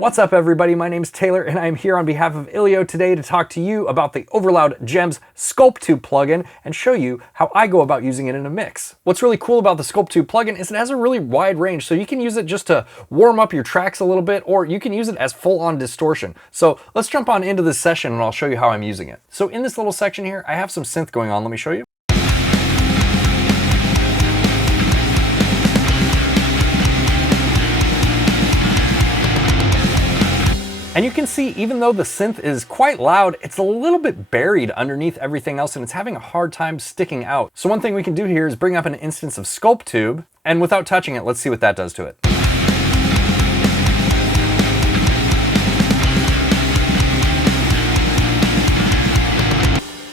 What's up everybody, my name's Taylor and I'm here on behalf of ILIO today to talk to you about the Overloud Sculptube plugin and show you how I go about using it in a mix. What's really cool about the Sculptube plugin is it has a really wide range, so you can use it just to warm up your tracks a little bit, or you can use it as full-on distortion. So let's jump on into this session and I'll show you how I'm using it. So in this little section here, I have some synth going on. Let me show you. And you can see, even though the synth is quite loud, it's a little bit buried underneath everything else and it's having a hard time sticking out. So one thing we can do here is bring up an instance of Sculptube, and without touching it, let's see what that does to it.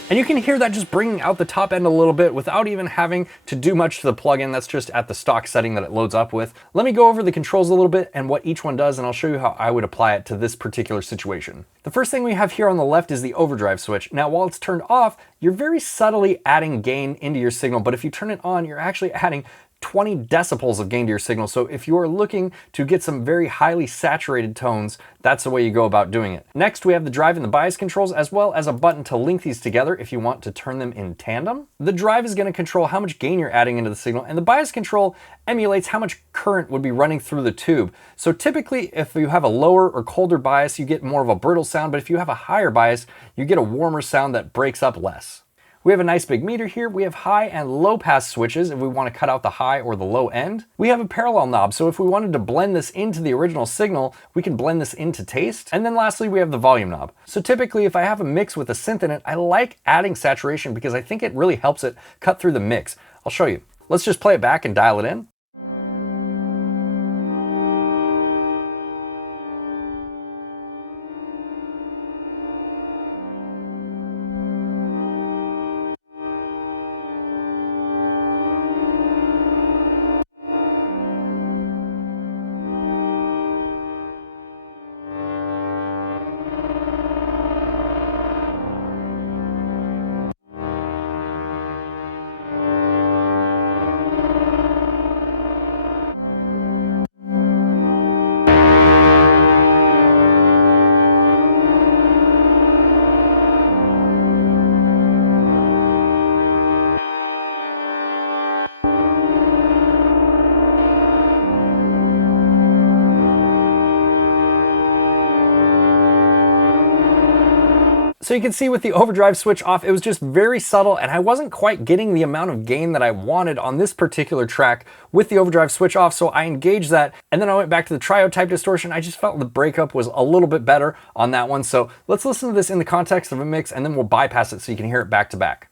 And you can hear that just bringing out the top end a little bit without even having to do much to the plugin. That's just at the stock setting that it loads up with. Let me go over the controls a little bit and what each one does, and I'll show you how I would apply it to this particular situation. The first thing we have here on the left is the overdrive switch. Now, while it's turned off, you're very subtly adding gain into your signal, but if you turn it on, you're actually adding 20 decibels of gain to your signal. So if you are looking to get some very highly saturated tones, that's the way you go about doing it. Next, we have the drive and the bias controls, as well as a button to link these together if you want to turn them in tandem. The drive is going to control how much gain you're adding into the signal, and the bias control emulates how much current would be running through the tube. So typically, if you have a lower or colder bias, you get more of a brittle sound, but if you have a higher bias, you get a warmer sound that breaks up less. We have a nice big meter here. We have high and low pass switches if we want to cut out the high or the low end. We have a parallel knob, so if we wanted to blend this into the original signal, we can blend this into taste. And then lastly, we have the volume knob. So typically, if I have a mix with a synth in it, I like adding saturation because I think it really helps it cut through the mix. I'll show you. Let's just play it back and dial it in. So you can see with the overdrive switch off, it was just very subtle and I wasn't quite getting the amount of gain that I wanted on this particular track with the overdrive switch off, so I engaged that and then I went back to the trio type distortion. I just felt the breakup was a little bit better on that one. So let's listen to this in the context of a mix and then we'll bypass it so you can hear it back to back.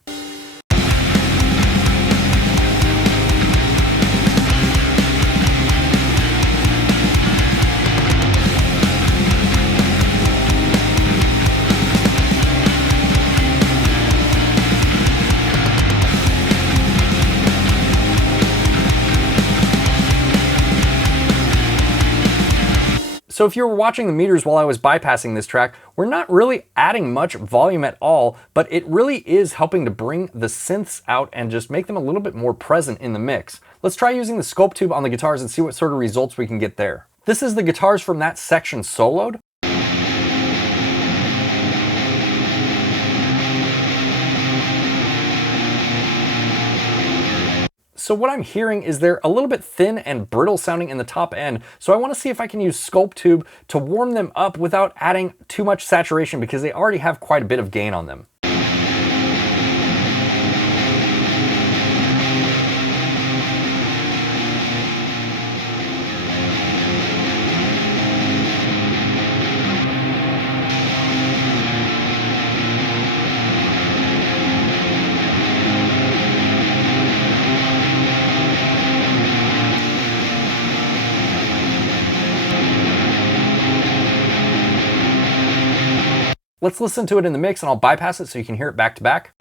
So if you were watching the meters while I was bypassing this track, we're not really adding much volume at all, but it really is helping to bring the synths out and just make them a little bit more present in the mix. Let's try using the Sculptube on the guitars and see what sort of results we can get there. This is the guitars from that section soloed. So what I'm hearing is they're a little bit thin and brittle sounding in the top end. So I want to see if I can use Sculptube to warm them up without adding too much saturation because they already have quite a bit of gain on them. Let's listen to it in the mix and I'll bypass it so you can hear it back to back.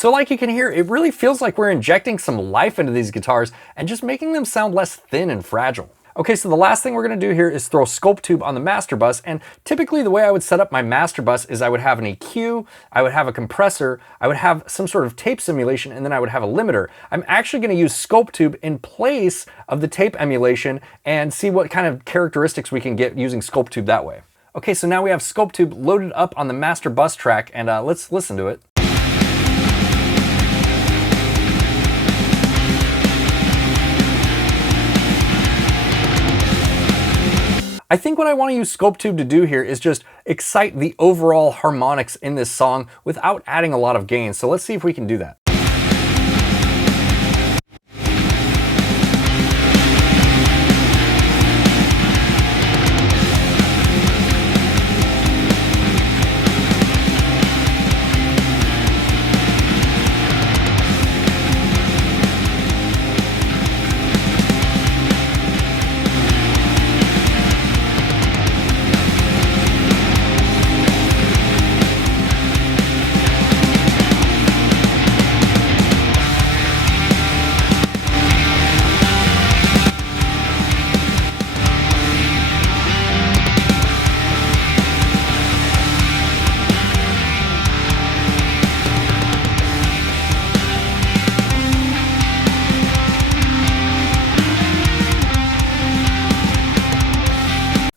So like you can hear, it really feels like we're injecting some life into these guitars and just making them sound less thin and fragile. Okay, so the last thing we're gonna do here is throw Sculptube on the master bus, and typically the way I would set up my master bus is I would have an EQ, I would have a compressor, I would have some sort of tape simulation, and then I would have a limiter. I'm actually gonna use Sculptube in place of the tape emulation and see what kind of characteristics we can get using Sculptube that way. Okay, so now we have Sculptube loaded up on the master bus track, and let's listen to it. I think what I want to use Sculptube to do here is just excite the overall harmonics in this song without adding a lot of gain. So let's see if we can do that.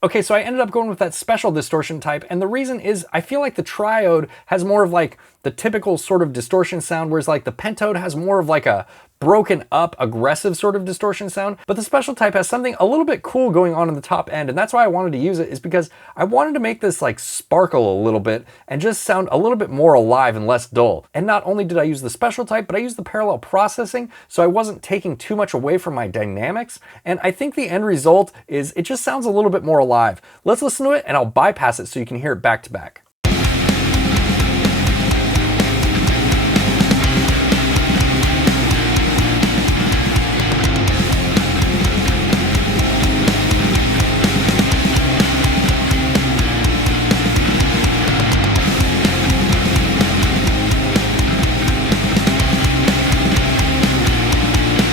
Okay, so I ended up going with that special distortion type, and the reason is I feel like the triode has more of like the typical sort of distortion sound, whereas like the pentode has more of like a broken up, aggressive sort of distortion sound. But the special type has something a little bit cool going on in the top end, and that's why I wanted to use it, is because I wanted to make this like sparkle a little bit and just sound a little bit more alive and less dull. And not only did I use the special type, but I used the parallel processing, so I wasn't taking too much away from my dynamics. And I think the end result is it just sounds a little bit more alive. Let's listen to it, and I'll bypass it so you can hear it back to back.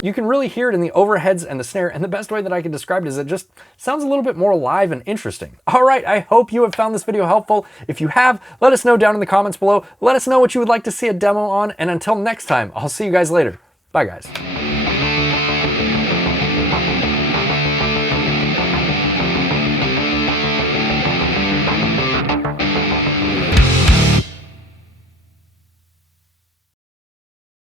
You can really hear it in the overheads and the snare, and the best way that I can describe it is it just sounds a little bit more alive and interesting. All right, I hope you have found this video helpful. If you have, let us know down in the comments below. Let us know what you would like to see a demo on, and until next time, I'll see you guys later. Bye, guys.